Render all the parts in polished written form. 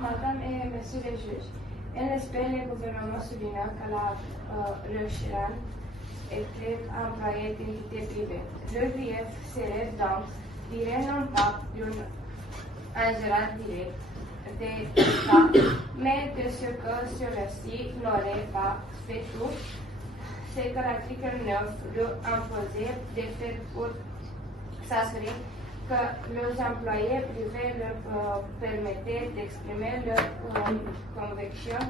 Madame et Monsieur les juges, en espère le gouvernement soulignant que la recherche était employée d'entité privée. Le grief serait donc tiré non pas d'une ingérence directe de l'État, mais de ce que celui-ci n'aurait pas fait tout ce que l'article 9 lui imposait de faire pour s'assurer que les employés privés leur permettaient d'exprimer leurs convictions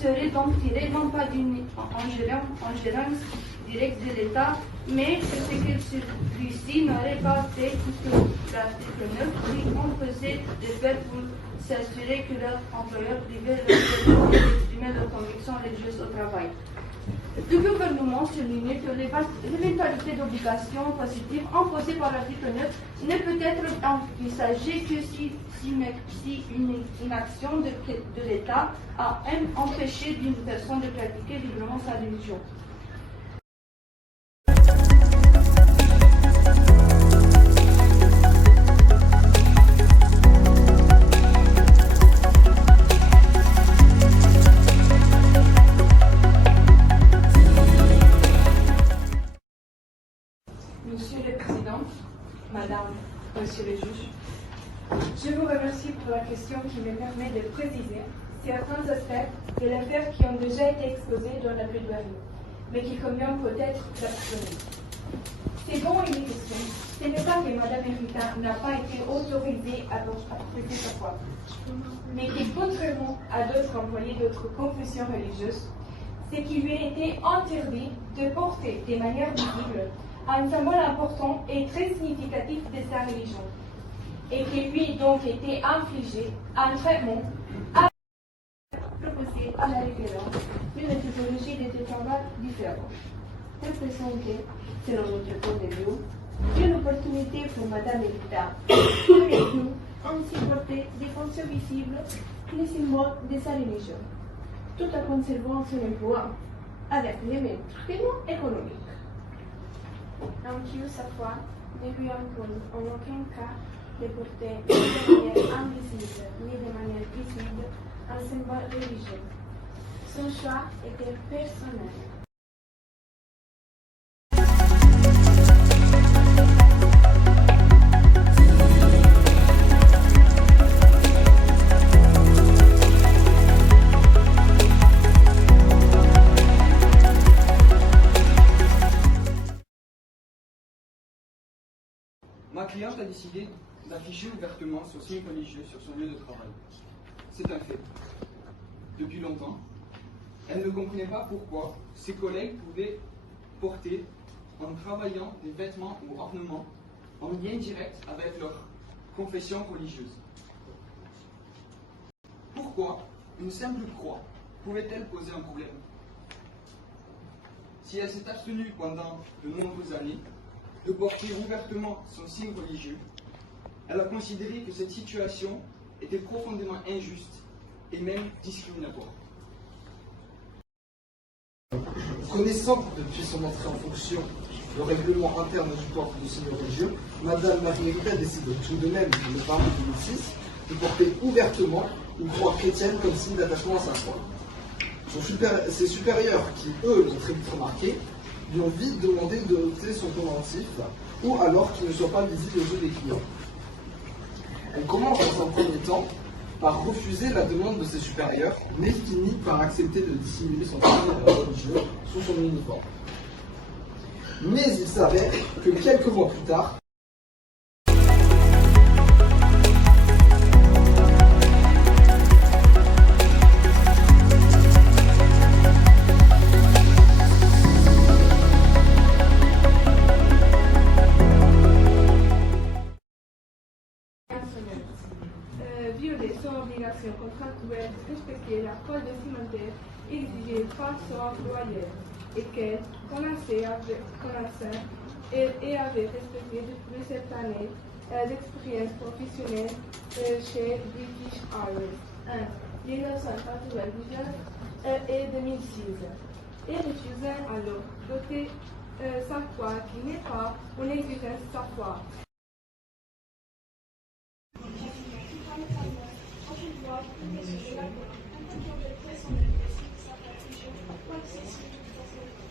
serait donc tiré non pas d'une ingérence directe de l'État, mais de ce que celui-ci n'aurait pas fait que l'article 9 lui imposait de faire pour s'assurer que leurs employeurs privés leur permettaient d'exprimer leurs convictions religieuses au travail. Le gouvernement souligne que l'éventualité d'obligations positives imposées par l'article 9 ne peut être envisagée que si une inaction de l'État a empêché d'une personne de pratiquer librement sa religion. Monsieur le Président, Madame, Monsieur le Juge, je vous remercie pour la question qui me permet de préciser certains aspects de l'affaire qui ont déjà été exposés dans la plaidoirie, mais qui convient peut-être d'approfondir. C'est bon une question. Ce n'est pas que Madame Erita n'a pas été autorisée à prêter sa foi, mais que contrairement à d'autres employés d'autres confessions religieuses, ce qui lui a été interdit de porter de manière visible un symbole important et très significatif de sa religion, et qui lui donc été infligé un traitement proposé à la référence d'une méthodologie de travail différente, représentée, selon notre point de vue, une opportunité pour Madame Erita de ainsi porter des fonctions visibles les symboles de sa religion, tout en conservant son emploi avec les mêmes traitements économiques. En plus, sa foi ne lui impose en aucun cas de porter ni de manière invisible ni de manière visible un symbole religieux. Son choix était personnel. Ma cliente a décidé d'afficher ouvertement son signe religieux sur son lieu de travail. C'est un fait. Depuis longtemps, elle ne comprenait pas pourquoi ses collègues pouvaient porter, en travaillant, des vêtements ou ornements en lien direct avec leur confession religieuse. Pourquoi une simple croix pouvait-elle poser un problème? Si elle s'est abstenue pendant de nombreuses années de porter ouvertement son signe religieux, elle a considéré que cette situation était profondément injuste et même discriminatoire. Connaissant depuis son entrée en fonction le règlement interne du port du signe religieux, Madame Marie-Erita décide tout de même, le 20 mai 2006, de porter ouvertement une croix chrétienne comme signe d'attachement à sa foi. Ses supérieurs, qui eux l'ont très vite remarqué, lui ont vite demandé de noter son pendentif, ou alors qu'il ne soit pas visible aux yeux des clients. Elle commence dans un premier temps par refuser la demande de ses supérieurs, mais finit par accepter de dissimuler son signe religieux sous son uniforme. Mais il s'avère que quelques mois plus tard, violer son obligation contractuelle de respecter la code vestimentaire exigée par son employeur et qu'elle connaissait et avait respecté depuis cette année d'expérience professionnelle chez British Airways en 1999 et 2006 et refusait alors d'ôter sa foi qui n'est pas une exigence de sa foi. avoir appliqué ce jeu-là pour un concours de presse en Indonésie qui s'appelle Vision, ou accessible pour les adultes.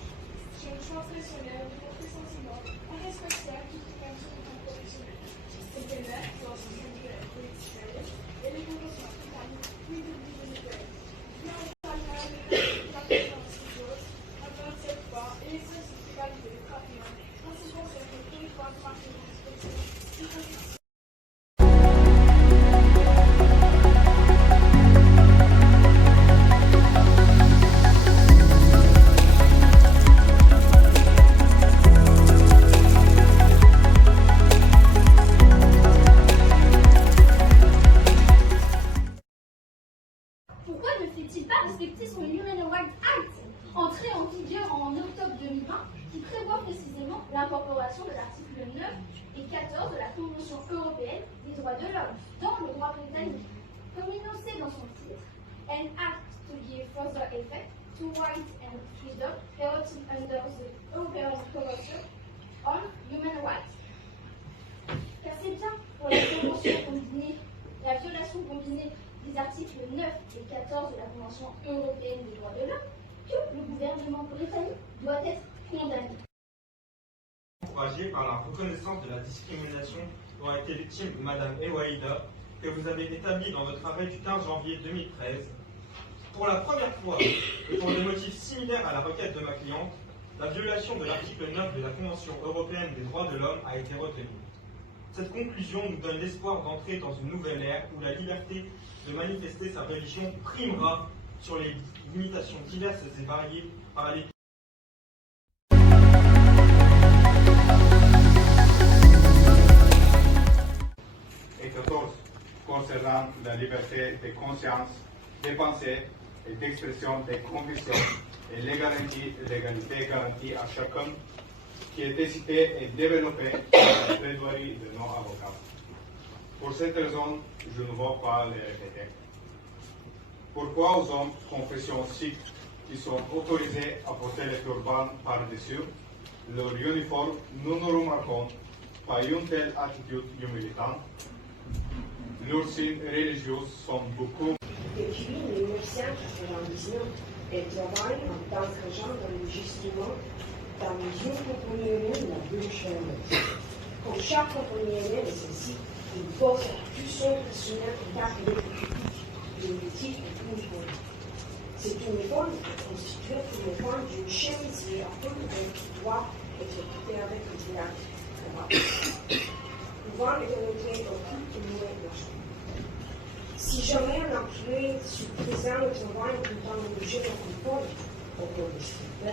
J'ai un choix personnel de porter sentiment à respecter toute dimension de ton professionnel. C'était là, dans ce jeu de politique et les conventions compagnies, puis de l'univers. Là, on parle de la présence des choses, avant cette fois, et les sociétés validées de traitement, en ce qui concerne le territoire de marketing spécial. Pourquoi ne fait-il pas respecter son Human Rights Act, entré en vigueur en octobre 2020, qui prévoit précisément l'incorporation de l'article 9 et 14 de la Convention européenne des droits de l'homme dans le droit britannique, comme énoncé dans son titre, An Act to give further effect to rights and freedom held under the European Convention on Human Rights. Car c'est bien pour la convention combinée, la violation combinée des articles 9 et 14 de la Convention européenne des droits de l'homme que le gouvernement britannique doit être condamné. Encouragé par la reconnaissance de la discrimination dont a été victime Madame Ewaïda, que vous avez établie dans votre arrêt du 15 janvier 2013, pour la première fois, et pour des motifs similaires à la requête de ma cliente, la violation de l'article 9 de la Convention européenne des droits de l'homme a été retenue. Cette conclusion nous donne l'espoir d'entrer dans une nouvelle ère où la liberté de manifester sa religion primera sur les limitations diverses et variées par les et 14 concernant la liberté de conscience, de pensée et d'expression des convictions et l'égalité garantie à chacun qui a été cité et développé par la plaidoirie de nos avocats. Pour cette raison, je ne vais pas les répéter. Pourquoi aux hommes confession sikh qui sont autorisés à porter le turban par-dessus leur uniforme, nous ne remarquons pas une telle attitude humiliante? Leurs signes religieux sont beaucoup. Depuis 1999, elle travaille en tant qu'agent d'enregistrement dans une compagnie aérienne la British. Comme chaque compagnie aérienne nécessite une poste à plus son personnel contact avec le public, l'éthique et uniforme. Cet uniforme est constitué pour les femmes d'une chemisier à peu près qui doit être portée avec un théâtre. Pouvant être montré dans toute une nouvelle nation. Si jamais un employé se présente au travail en tant qu'objet de contrôle, on peut le